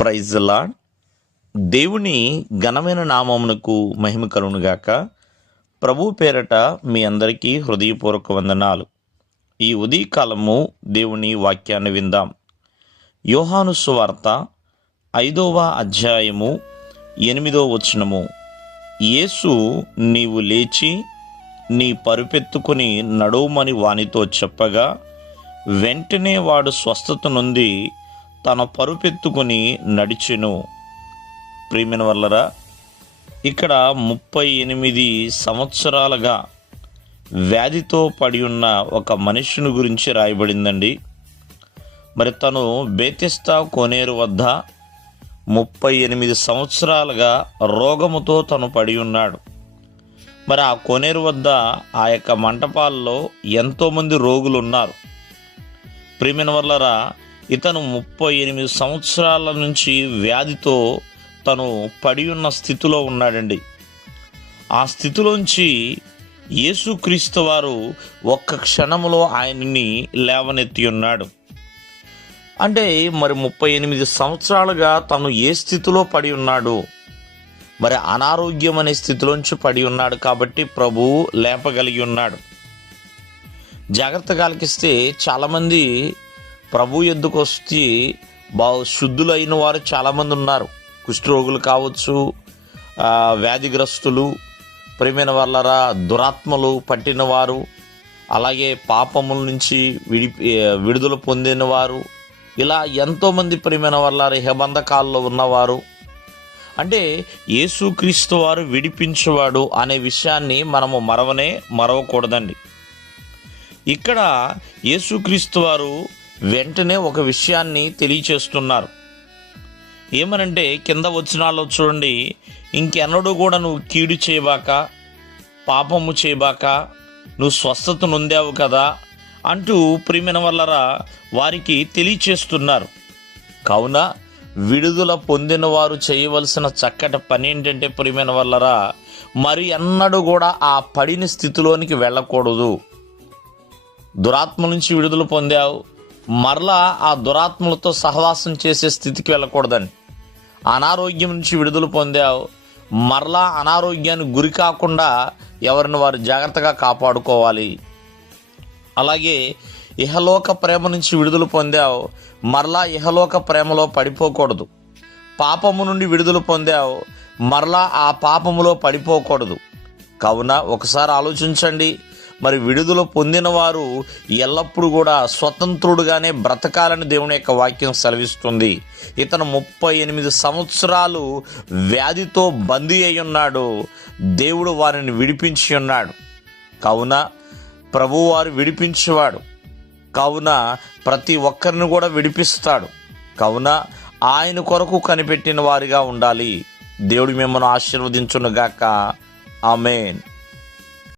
Praise lord దేవుని ఘనమైన నామమునకు మహిమ కలుగునుగాక ప్రభు పేరట మీ అందరికీ హృదయపూర్వక వందనాలు. ఈ ఉదయకాలము దేవుని వాక్యాన్ని విందాం. యోహాను సువార్త ఐదవ అధ్యాయము ఎనిమిదో వచనము. యేసు నీవు లేచి నీ పరుపెత్తుకుని నడవమని వానితో చెప్పగా వెంటనే వాడు స్వస్థత నుండి తన పరుపెత్తుకుని నడిచెను. ప్రేమిన వల్లరా ఇక్కడ ముప్పై ఎనిమిది సంవత్సరాలుగా వ్యాధితో పడి ఉన్న ఒక మనుషుని గురించి రాయబడిందండి. మరి తను బేతిస్తా కోనేరు వద్ద ముప్పై ఎనిమిది సంవత్సరాలుగా రోగముతో తను పడి ఉన్నాడు. మరి ఆ కోనేరు వద్ద ఆ యొక్క మంటపాల్లో ఎంతోమంది రోగులు ఉన్నారు ప్రేమిన వల్లరా ఇతను ముప్పై ఎనిమిది సంవత్సరాల నుంచి వ్యాధితో తను పడి ఉన్న స్థితిలో ఉన్నాడండి. ఆ స్థితిలోంచి యేసుక్రీస్తు వారు ఒక్క క్షణంలో ఆయన్ని లేవనెత్తి ఉన్నాడు. అంటే మరి ముప్పై ఎనిమిది సంవత్సరాలుగా తను ఏ స్థితిలో పడి ఉన్నాడు? మరి అనారోగ్యం అనే స్థితిలోంచి పడి ఉన్నాడు కాబట్టి ప్రభువు లేపగలిగి ఉన్నాడు. జాగ్రత్త ఆలకిస్తే చాలామంది ప్రభు ఎందుకు వచ్చి బా శుద్ధులైన వారు చాలామంది ఉన్నారు. కుష్ఠరోగులు కావచ్చు వ్యాధిగ్రస్తులు ప్రేమైన వాళ్ళరా దురాత్మలు పట్టిన వారు అలాగే పాపముల నుంచి విడి విడుదల పొందిన వారు ఇలా ఎంతోమంది ప్రేమైన వాళ్ళారు హెబంధకాల్లో ఉన్నవారు. అంటే యేసుక్రీస్తు వారు విడిపించేవాడు అనే విషయాన్ని మనము మరవనే మరవకూడదండి. ఇక్కడ యేసుక్రీస్తు వారు వెంటనే ఒక విషయాన్ని తెలియచేస్తున్నారు. ఏమనంటే కింద వచ్చినాల్లో చూడండి ఇంకెన్నడూ కూడా నువ్వు కీడు చేయబాక పాపము చేయబాక నువ్వు స్వస్థత నొందావు కదా అంటూ ప్రియమైన వల్లరా వారికి తెలియచేస్తున్నారు. కావున విడుదల పొందిన వారు చేయవలసిన చక్కటి పని ఏంటంటే ప్రియమైన వల్లరా మరి ఎన్నడూ కూడా ఆ పడిన స్థితిలోనికి వెళ్ళకూడదు. దురాత్మ నుంచి విడుదల పొందావు మరలా ఆ దురాత్మలతో సహవాసం చేసే స్థితికి వెళ్ళకూడదని అనారోగ్యం నుంచి విడుదల పొందావు. మరలా అనారోగ్యానికి గురి కాకుండా ఎవరిని వారు జాగ్రత్తగా కాపాడుకోవాలి. అలాగే ఇహలోక ప్రేమ నుంచి విడుదల పొందావు. మరలా ఇహలోక ప్రేమలో పడిపోకూడదు. పాపము నుండి విడుదల పొందావు. మరలా ఆ పాపములో పడిపోకూడదు. కావున ఒకసారి ఆలోచించండి. మరి విడుదల పొందిన వారు ఎల్లప్పుడూ కూడా స్వతంత్రుడుగానే బ్రతకాలని దేవుని యొక్క వాక్యం సెలవిస్తుంది. ఇతను ముప్పై ఎనిమిది సంవత్సరాలు వ్యాధితో బందీ అయి ఉన్నాడు. దేవుడు వారిని విడిపించి ఉన్నాడు. కావున ప్రభువారు విడిపించేవాడు. కావున ప్రతి ఒక్కరిని కూడా విడిపిస్తాడు. కావున ఆయన కొరకు కనిపెట్టిన వారిగా ఉండాలి. దేవుడు మిమ్మల్ని ఆశీర్వదించునుగాక. ఆమెన్.